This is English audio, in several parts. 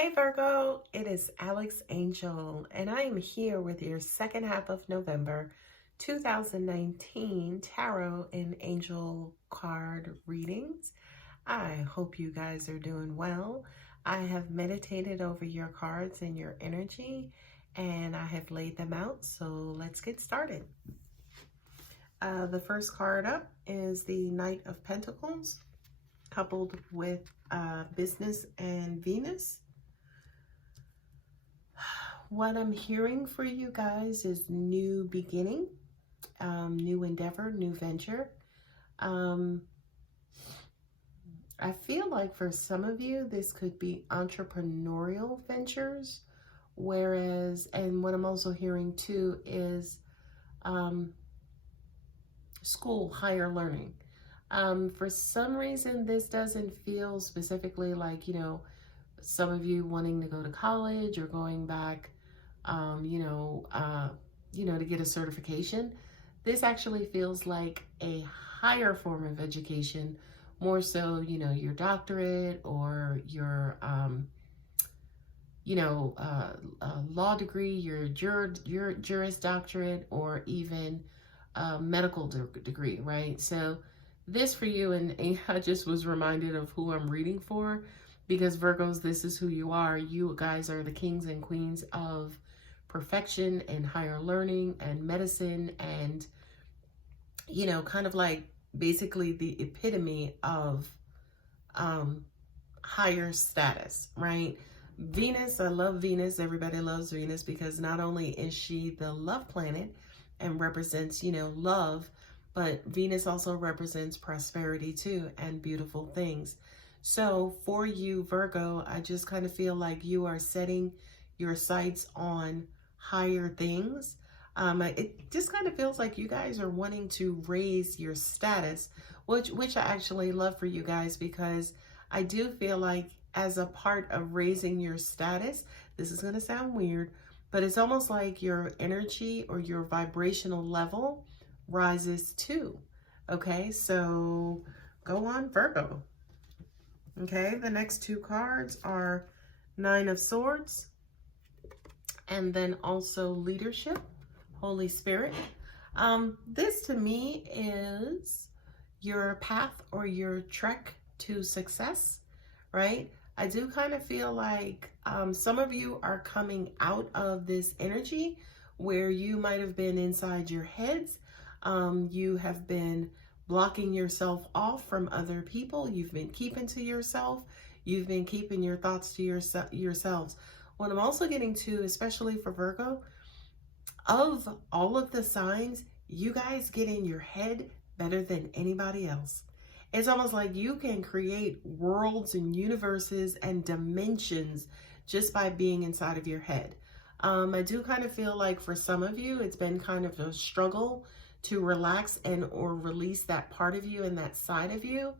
Hey Virgo, it is Alex Angel, and I am here with your second half of November 2019 Tarot and Angel card readings. I hope you guys are doing well. I have meditated over your cards and your energy, and I have laid them out, so let's get started. The first card up is the Knight of Pentacles, coupled with Business and Venus. What I'm hearing for you guys is new beginning, new endeavor, new venture. I feel like for some of you, this could be entrepreneurial ventures, whereas, and what I'm also hearing too is school, higher learning. For some reason, this doesn't feel specifically like, some of you wanting to go to college or going back to get a certification. This actually feels like a higher form of education, more so, your doctorate or your, law degree, your Juris Doctorate, or even a medical degree, right? So this for you, and I just was reminded of who I'm reading for, because Virgos, this is who you are. You guys are the kings and queens of perfection and higher learning and medicine and, kind of like basically the epitome of higher status, right? Venus, I love Venus. Everybody loves Venus because not only is she the love planet and represents, love, but Venus also represents prosperity too and beautiful things. So for you, Virgo, I just kind of feel like you are setting your sights on higher things. It just kind of feels like you guys are wanting to raise your status, which I actually love for you guys, because I do feel like as a part of raising your status, this is going to sound weird, but it's almost like your energy or your vibrational level rises too. Okay, so go on, Virgo. Okay, the next two cards are Nine of Swords and then also Leadership, Holy Spirit. This to me is your path or your trek to success, right? I do kind of feel like some of you are coming out of this energy where you might have been inside your heads. You have been blocking yourself off from other people. You've been keeping to yourself. You've been keeping your thoughts to yourselves. What I'm also getting to, especially for Virgo, of all of the signs, you guys get in your head better than anybody else. It's almost like you can create worlds and universes and dimensions just by being inside of your head. I do kind of feel like for some of you, it's been kind of a struggle to relax and or release that part of you and that side of you.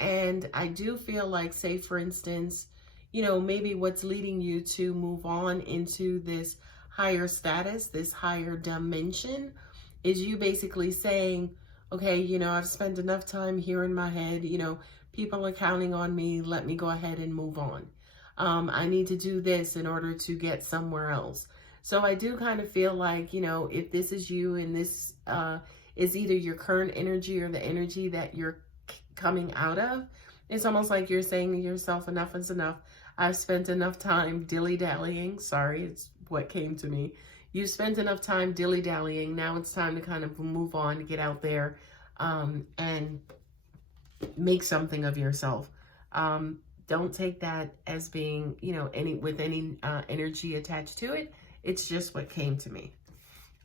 And I do feel like, say for instance, maybe what's leading you to move on into this higher status, this higher dimension, is you basically saying, okay, I've spent enough time here in my head, people are counting on me, let me go ahead and move on. I need to do this in order to get somewhere else. So I do kind of feel like, if this is you and this is either your current energy or the energy that you're coming out of, it's almost like you're saying to yourself, enough is enough. I've spent enough time dilly-dallying. Sorry, it's what came to me. You've spent enough time dilly-dallying. Now it's time to kind of move on, get out there, and make something of yourself. Don't take that as being, any energy attached to it. It's just what came to me.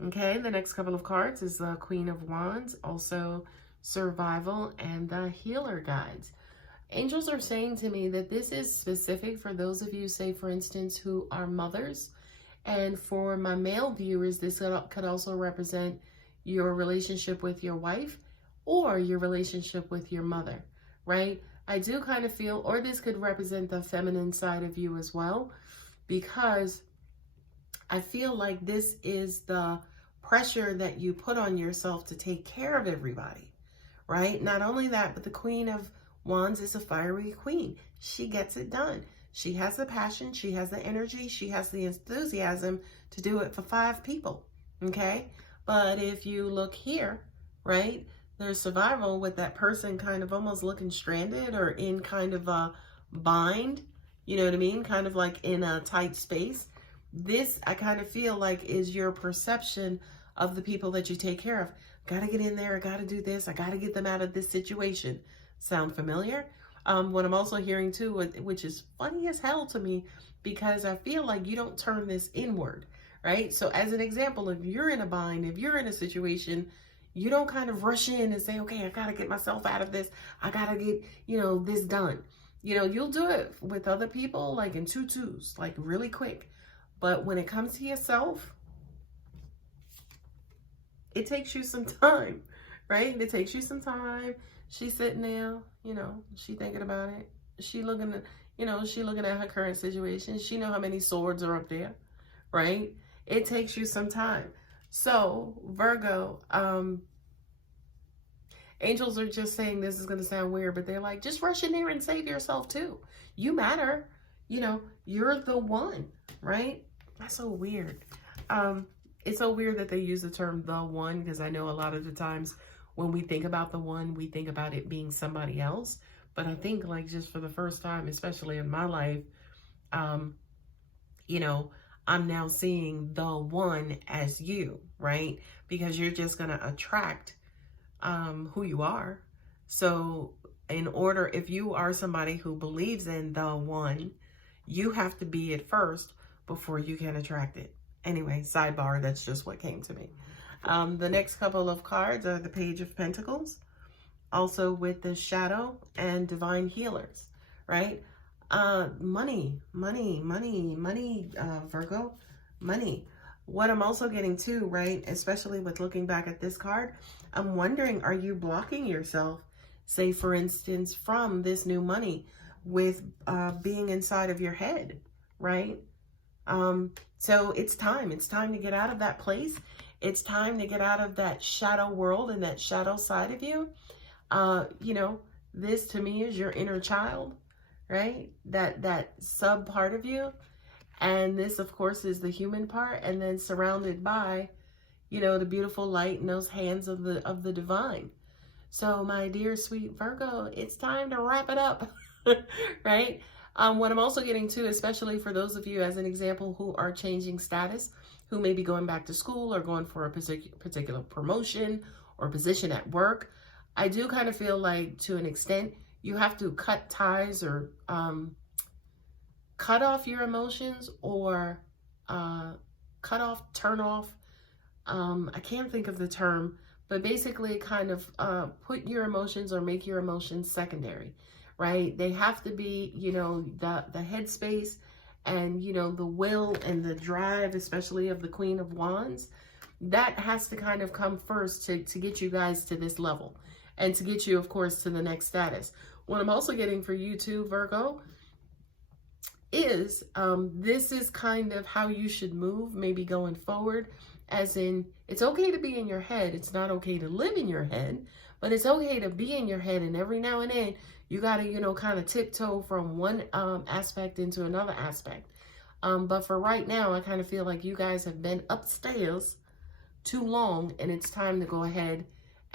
Okay, the next couple of cards is the Queen of Wands, also Survival, and the Healer Guides. Angels are saying to me that this is specific for those of you, say for instance, who are mothers. And for my male viewers, this could also represent your relationship with your wife or your relationship with your mother, right? I do kind of feel, or this could represent the feminine side of you as well, because I feel like this is the pressure that you put on yourself to take care of everybody, right? Not only that, but the Queen of Wands is a fiery queen. She gets it done. She has the passion, she has the energy, she has the enthusiasm to do it for 5 people, okay? But if you look here, right, there's survival with that person kind of almost looking stranded or in kind of a bind, you know what I mean? Kind of like in a tight space. This, I kind of feel like, is your perception of the people that you take care of. Gotta get in there, I gotta do this, I gotta get them out of this situation. Sound familiar? What I'm also hearing too, which is funny as hell to me, because I feel like you don't turn this inward, right? So as an example, if you're in a bind, if you're in a situation, you don't kind of rush in and say, okay, I gotta get myself out of this, I gotta get, this done. You'll do it with other people like in 2-2s, like really quick. But when it comes to yourself, it takes you some time, right? It takes you some time. She's sitting there, she thinking about it. She looking at, she looking at her current situation. She know how many swords are up there, right? It takes you some time. So Virgo, angels are just saying, this is going to sound weird, but they're like, just rush in there and save yourself too. You matter. You're the one, right? That's so weird. It's so weird that they use the term the one, because I know a lot of the times when we think about the one, we think about it being somebody else. But I think like just for the first time, especially in my life, I'm now seeing the one as you, right? Because you're just going to attract who you are. So if you are somebody who believes in the one, you have to be it first before you can attract it. Anyway, sidebar, that's just what came to me. The next couple of cards are the Page of Pentacles, also with the Shadow and Divine Healers, right? Money, Virgo, money. What I'm also getting too, right, especially with looking back at this card, I'm wondering, are you blocking yourself, say for instance, from this new money with being inside of your head, right? So it's time to get out of that place. It's time to get out of that shadow world and that shadow side of you. This to me is your inner child, right? That sub part of you. And this of course is the human part, and then surrounded by, the beautiful light and those hands of the divine. So my dear sweet Virgo, it's time to wrap it up, right? What I'm also getting to, especially for those of you, as an example, who are changing status, who may be going back to school or going for a particular promotion or position at work, I do kind of feel like, to an extent, you have to cut ties or cut off your emotions, or turn off. I can't think of the term, but basically kind of put your emotions or make your emotions secondary. Right? They have to be, the headspace and, the will and the drive, especially of the Queen of Wands. That has to kind of come first to get you guys to this level and to get you, of course, to the next status. What I'm also getting for you too, Virgo, is this is kind of how you should move, maybe going forward, as in, it's okay to be in your head. It's not okay to live in your head, but it's okay to be in your head. And every now and then, you got to, kind of tiptoe from one aspect into another aspect. But for right now, I kind of feel like you guys have been upstairs too long, and it's time to go ahead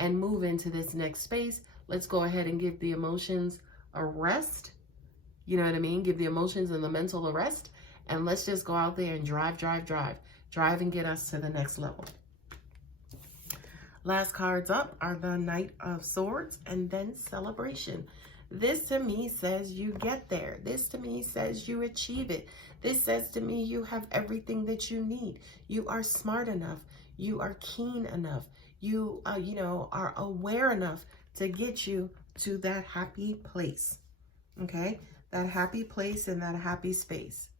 and move into this next space. Let's go ahead and give the emotions a rest. You know what I mean? Give the emotions and the mental a rest. And let's just go out there and drive and get us to the next level. Last cards up are the Knight of Swords and then Celebration. This to me says you get there. This to me says you achieve it. This says to me you have everything that you need. You are smart enough. You are keen enough. You, are aware enough to get you to that happy place. Okay? That happy place and that happy space.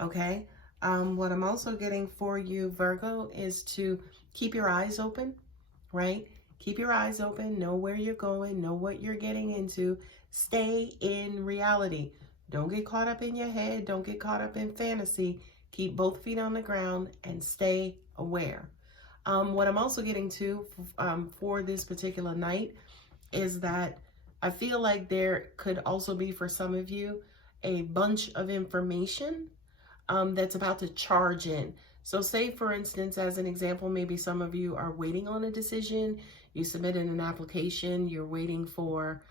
Okay? What I'm also getting for you, Virgo, is to keep your eyes open, right? Keep your eyes open. Know where you're going. Know what you're getting into. Stay in reality. Don't get caught up in your head. Don't get caught up in fantasy. Keep both feet on the ground and stay aware. What I'm also getting to for this particular night is that I feel like there could also be, for some of you, a bunch of information that's about to charge in. So say, for instance, as an example, maybe some of you are waiting on a decision. You submitted an application. You're waiting for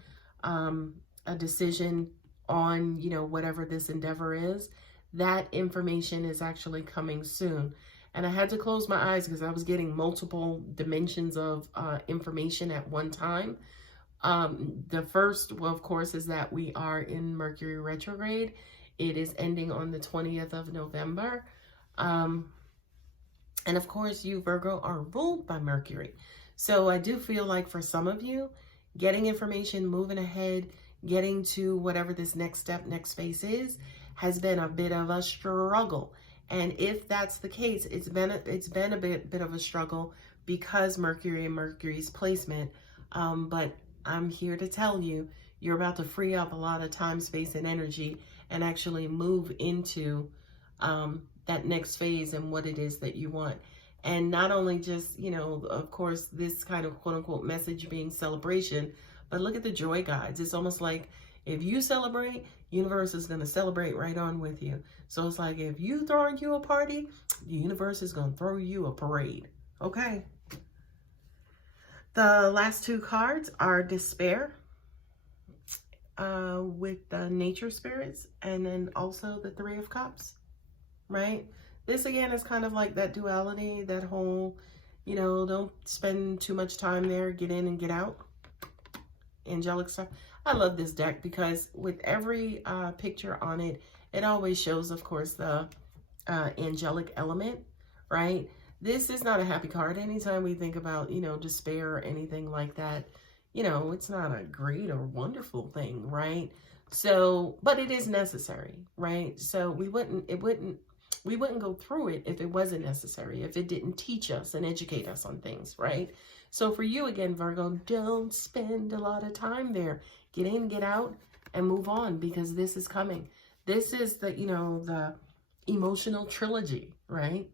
a decision on, you know, whatever this endeavor is. That information is actually coming soon. And I had to close my eyes because I was getting multiple dimensions of information at one time. The first, well, of course, is that we are in Mercury retrograde. It is ending on the 20th of November. And of course, you, Virgo, are ruled by Mercury. So I do feel like for some of you, getting information, moving ahead, getting to whatever this next step, next phase is, has been a bit of a struggle. And if that's the case, it's been a bit of a struggle because Mercury and Mercury's placement. But I'm here to tell you, you're about to free up a lot of time, space, and energy and actually move into that next phase and what it is that you want. And not only just, you know, of course, this kind of quote unquote message being celebration, but look at the joy guides. It's almost like if you celebrate, universe is going to celebrate right on with you. So it's like if you throwing you a party, the universe is going to throw you a parade. Okay. The last two cards are despair with the nature spirits, and then also the Three of Cups, right? This again is kind of like that duality, that whole, you know, don't spend too much time there, get in and get out. Angelic stuff. I love this deck because with every picture on it, it always shows, of course, the angelic element, right? This is not a happy card. Anytime we think about, you know, despair or anything like that, you know, it's not a great or wonderful thing, right? So, but it is necessary, right? So we wouldn't go through it if it wasn't necessary, if it didn't teach us and educate us on things, right? So for you again, Virgo, don't spend a lot of time there. Get in, get out, and move on, because this is coming. This is the, you know, the emotional trilogy, right?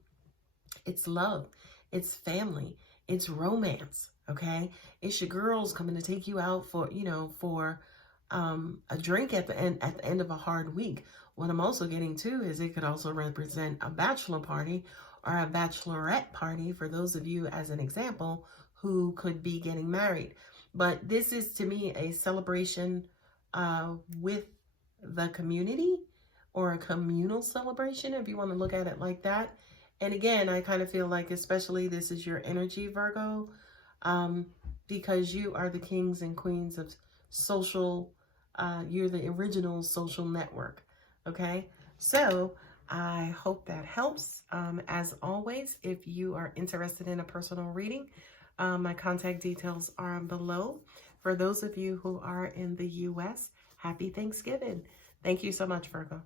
It's love, it's family, it's romance, okay? It's your girls coming to take you out for, you know, for a drink at the end of a hard week. What I'm also getting to is it could also represent a bachelor party or a bachelorette party for those of you, as an example, who could be getting married. But this is, to me, a celebration with the community, or a communal celebration, if you want to look at it like that. And again, I kind of feel like especially this is your energy, Virgo, because you are the kings and queens of social, you're the original social network, okay? So I hope that helps. As always, if you are interested in a personal reading, my contact details are below. For those of you who are in the U.S., happy Thanksgiving. Thank you so much, Virgo.